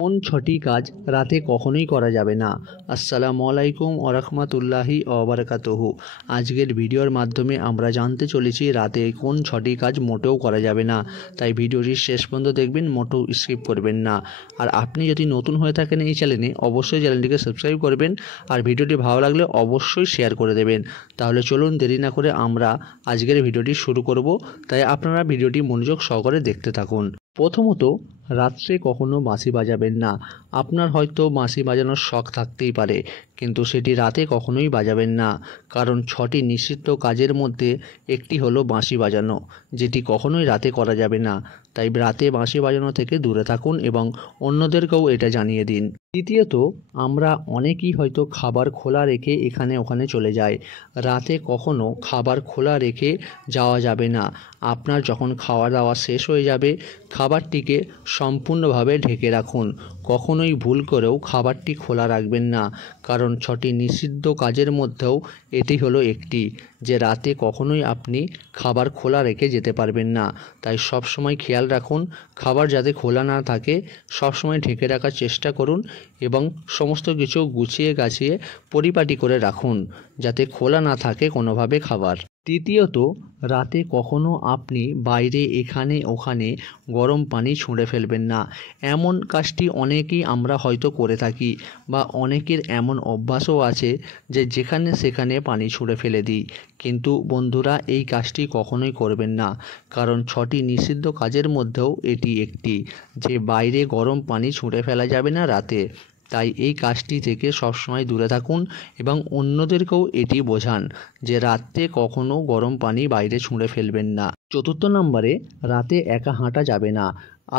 কোন ছটি কাজ রাতে কখনোই করা যাবে না। আসসালামু আলাইকুম ওয়া রাহমাতুল্লাহি ওয়া বারাকাতুহু। আজকের ভিডিওর মাধ্যমে আমরা জানতে চলেছি রাতে কোন ছটি কাজ মোটেও করা যাবে না, তাই ভিডিওটি শেষ পর্যন্ত দেখবেন, মোটেও স্কিপ করবেন না। আর আপনি যদি নতুন হয়ে থাকেন এই চ্যানেলে, অবশ্যই চ্যানেলটিকে সাবস্ক্রাইব করবেন আর ভিডিওটি ভালো লাগলে অবশ্যই শেয়ার করে দেবেন। তাহলে চলুন দেরি না করে আমরা আজকের ভিডিওটি শুরু করব, তাই আপনারা ভিডিওটি মনোযোগ সহকারে দেখতে থাকুন। প্রথমত, রাত্রে কখনো বাঁশি বাজাবেন না। আপনার হয়তো বাঁশি বাজানোর শখ থাকতেই পারে, কিন্তু সেটি রাতে কখনোই বাজাবেন না, কারণ 6টি নিষিদ্ধ কাজের মধ্যে একটি হলো বাঁশি বাজানো, যেটি কখনোই রাতে করা যাবে না। তাই রাতে বাঁশি বাজানো থেকে দূরে থাকুন এবং অন্যদেরকেও এটা জানিয়ে দিন। দ্বিতীয়ত, আমরা অনেকেই হয়তো খাবার খোলা রেখে এখানে ওখানে চলে যাই। রাতে কখনো খাবার খোলা রেখে যাওয়া যাবে না। আপনার যখন খাওয়া দাওয়া শেষ হয়ে যাবে, খাবারটিকে সম্পূর্ণভাবে ঢেকে রাখুন। কখনোই ভুল করেও খাবারটি খোলা রাখবেন না, কারণ 6টি নিষিদ্ধ কাজের মধ্যেও এটি হলো একটি, যে রাতে কখনোই আপনি খাবার খোলা রেখে যেতে পারবেন না। তাই সব সময় খেয়াল রাখুন খাবার যাতে খোলা না থাকে, সব সময় ঢেকে রাখার চেষ্টা করুন এবং সমস্ত কিছু গুছিয়ে গাছিয়ে পরিপাটি করে রাখুন, যাতে খোলা না থাকে কোনোভাবে খাবার। তৃতীয়ত, রাতে কখনো আপনি বাইরে এখানে ওখানে গরম পানি ছুঁড়ে ফেলবেন না। এমন কাজটি অনেকেই আমরা হয়তো করে থাকি, বা অনেকের এমন অভ্যাসও আছে যে যেখানে সেখানে পানি ছুঁড়ে ফেলে দিই। কিন্তু বন্ধুরা, এই কাজটি কখনোই করবেন না, কারণ 6টি নিষিদ্ধ কাজের মধ্যেও এটি একটি, যে বাইরে গরম পানি ছুঁড়ে ফেলা যাবে না রাতে। তাই এই কাজটি থেকে সবসময় দূরে থাকুন এবং অন্যদেরকেও এটি বোঝান যে রাতে কখনো গরম পানি বাইরে ছুঁড়ে ফেলবেন না। চতুর্থ নম্বরে, রাতে একা হাঁটা যাবে না।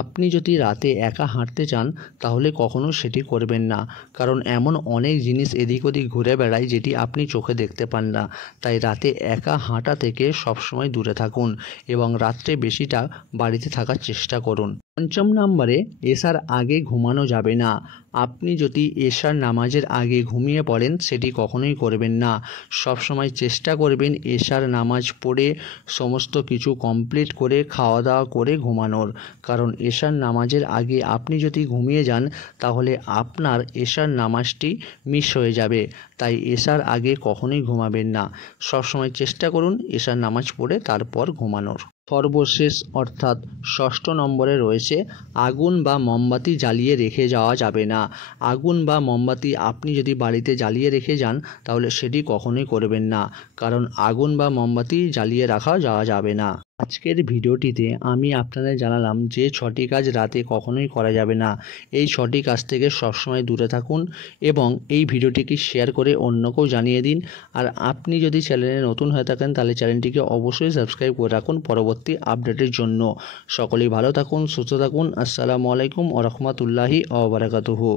আপনি যদি রাতে একা হাঁটতে চান তাহলে কখনো সেটি করবেন না, কারণ এমন অনেক জিনিস এদিক ওদিক ঘুরে বেড়ায় যেটি আপনি চোখে দেখতে পান না। তাই রাতে একা হাঁটা থেকে সবসময় দূরে থাকুন এবং রাত্রে বেশিটা বাড়িতে থাকার চেষ্টা করুন। পঞ্চম নম্বরে, এশার আগে ঘুমানো যাবে না। আপনি যদি এশার নামাজের আগে ঘুমিয়ে পড়েন সেটি কখনোই করবেন না। সবসময় চেষ্টা করবেন এশার নামাজ পড়ে সমস্ত কিছু কমপ্লিট করে খাওয়া দাওয়া করে ঘুমানোর, কারণ এশার নামাজের আগে আপনি যদি ঘুমিয়ে যান তাহলে আপনার এশার নামাজটি মিস হয়ে যাবে। তাই এশার আগে কখনোই ঘুমাবেন না। সবসময় চেষ্টা করুন এশার নামাজ পড়ে তারপর ঘুমানোর। সর্বশেষ অর্থাৎ ষষ্ঠ নম্বরে রয়েছে, আগুন বা মোমবাতি জ্বালিয়ে রেখে যাওয়া যাবে না। আগুন বা মোমবাতি আপনি যদি বাড়িতে জ্বালিয়ে রেখে যান তাহলে সেটি কখনোই করবেন না, কারণ আগুন বা মোমবাতি জ্বালিয়ে রাখা যাওয়া যাবে না। আজকের ভিডিওটিতে আমি আপনাদের জানালাম যে 6টি কাজ রাতে কখনোই করা যাবে না। এই 6টি কাজ থেকে সবসময় দূরে থাকুন এবং এই ভিডিওটিকে শেয়ার করে অন্যকেও জানিয়ে দিন। আর আপনি যদি চ্যানেলে নতুন হয়ে থাকেন তাহলে চ্যানেলটিকে অবশ্যই সাবস্ক্রাইব করে রাখুন পরবর্তী আপডেটের জন্য। সকলেই ভালো থাকুন, সুস্থ থাকুন। আসসালামু আলাইকুম ওয়া রাহমাতুল্লাহি ওয়া বারাকাতুহু।